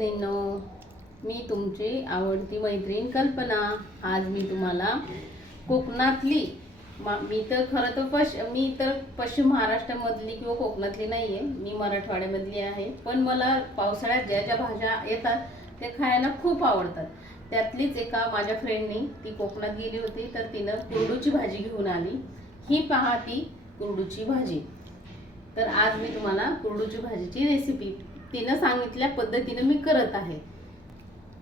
मैत्रिणींनो, मी तुमची आवडती मैत्रीण कल्पना। आज मी तुम्हाला कोकणातली मी तर पश्चिम महाराष्ट्रामधली किंवा कोकणातली नाही आहे, मी मराठवाड्यामधली आहे। पण मला पावसाळ्यात ज्या ज्या भाज्या येतात ते खायला खूप आवडतात। त्यातलीच एका माझ्या फ्रेंडनी ती कोकणात गेली होती, तर तिनं कुरडूची भाजी घेऊन आली। ही पहा ती कुरडूची भाजी। तर आज मी तुम्हाला कुरडूची भाजीची रेसिपी तिनं सांगितल्या पद्धतीने मी करत आहे।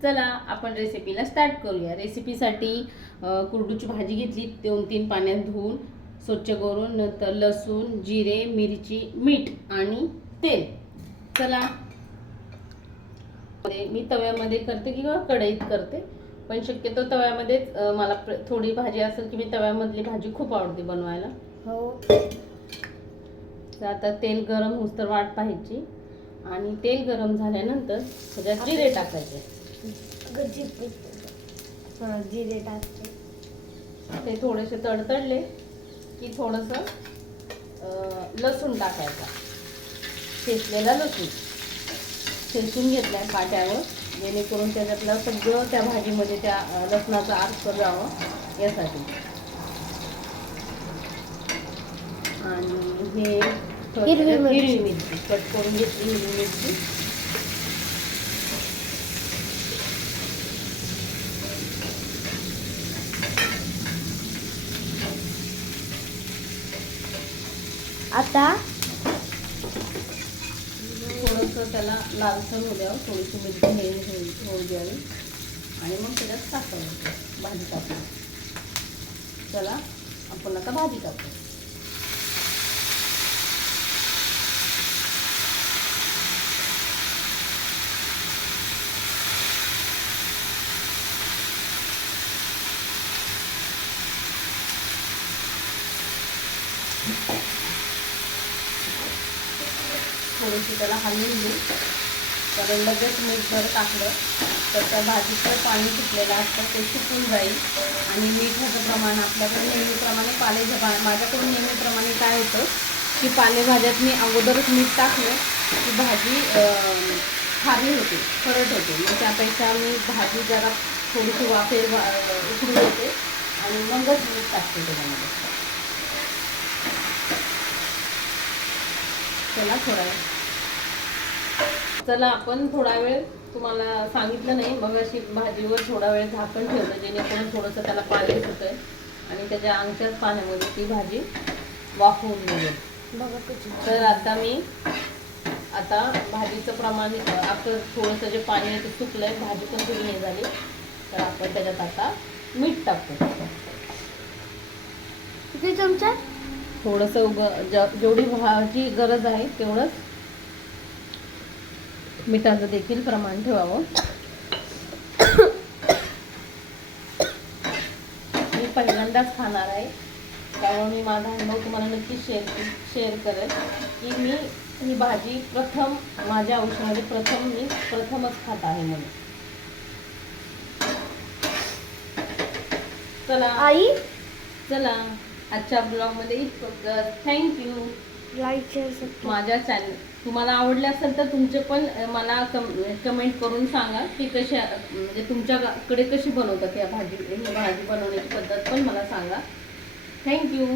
चला आपण रेसिपीला स्टार्ट करूया। रेसिपीसाठी कुरडूची भाजी घेतली, 2-3 पाण्यात धुवून स्वच्छ करून, नंतर लसूण, जिरे, मिरची, मीठ आणि तेल। चला, मी तव्यामध्ये करते किंवा कढईत करते, पण शक्यतो तव्यामध्येच मला थोडी भाजी असेल की मी तव्यामधली भाजी खूप आवडते बनवायला। हो, तर आता तेल गरम होऊस्तर वाट पाहायची आणि तेल गरम झाल्यानंतर त्याच्यात जिरे टाकायचे। जिरे टाकते। ते थोडेसे तडतडले की थोडंसं लसूण टाकायचा। शेसलेला लसूण शेसून घेतलाय पाट्यावर, जेणेकरून त्याच्यातलं सगळं त्या भाजीमध्ये त्या लसणाचा अर्क जावं यासाठी। आणि हे हिरवी मिरची कट करून घेतली, हिरवी मिरची। आता थोडंसं त्याला लालसर होऊ द्यावं, थोडीशी मिरची होऊ द्यावी आणि मग त्याच्यात टाकावं भाजी टाकून। चला आपण आता भाजी टाकू। थोडीशी त्याला हलवून घेऊ, कारण लगेच मीठ जर टाकलं तर त्या भाजीचं पाणी सुटलेलं असतं ते सुकून जाईल। आणि मिठाचं प्रमाण आपल्याकडे नेहमीप्रमाणे माझ्याकडून नेहमीप्रमाणे काय होतं की पालेभाज्यात मी अगोदरच मीठ टाकलं की भाजी खारी होते, खरट होते। मग त्यापेक्षा मी भाजी जरा थोडीशी वाफेर उकळू देते आणि मगच मीठ टाकते त्याच्यामध्ये। चला आपण थोडा वेळ, तुम्हाला सांगितलं नाही मग अशी भाजीवर थोडा वेळ झाकण ठेवलं, जेणेकरून थोडंसं त्याला पाणी सुटेल आणि त्याच्या अंगच्याच पाण्यामध्ये ती भाजी वाफवून मिळेल। तर आता भाजीचं प्रमाण आपलं थोडंसं जे पाणी आहे ते सुकलंय, भाजी पण थोडी हे झाली, तर आपण त्याच्यात आता मीठ टाकतो। किती चमचा? थोडंसं जेवढी भाजी गरज आहे तेवढंच मिठाचं देखील प्रमाण ठेवावं। मी पहिल्यांदाच खाणार आहे, त्यामुळे मी माझा अनुभव तुम्हाला नक्की शेअर करेन की मी ही भाजी माझ्या आयुष्यामध्ये प्रथमच खात आहे म्हणून। चला आजच्या ब्लॉगमध्ये इतकंच। थँक्यू। लाईक शेअर माझ्या चॅनल तुम्हाला आवडले असेल तर तुमचे पण मला कमेंट करून सांगा की कशा, म्हणजे तुमच्याकडे कशी बनवतात ही भाजी बनवण्याची पद्धत पण मला सांगा। थँक्यू।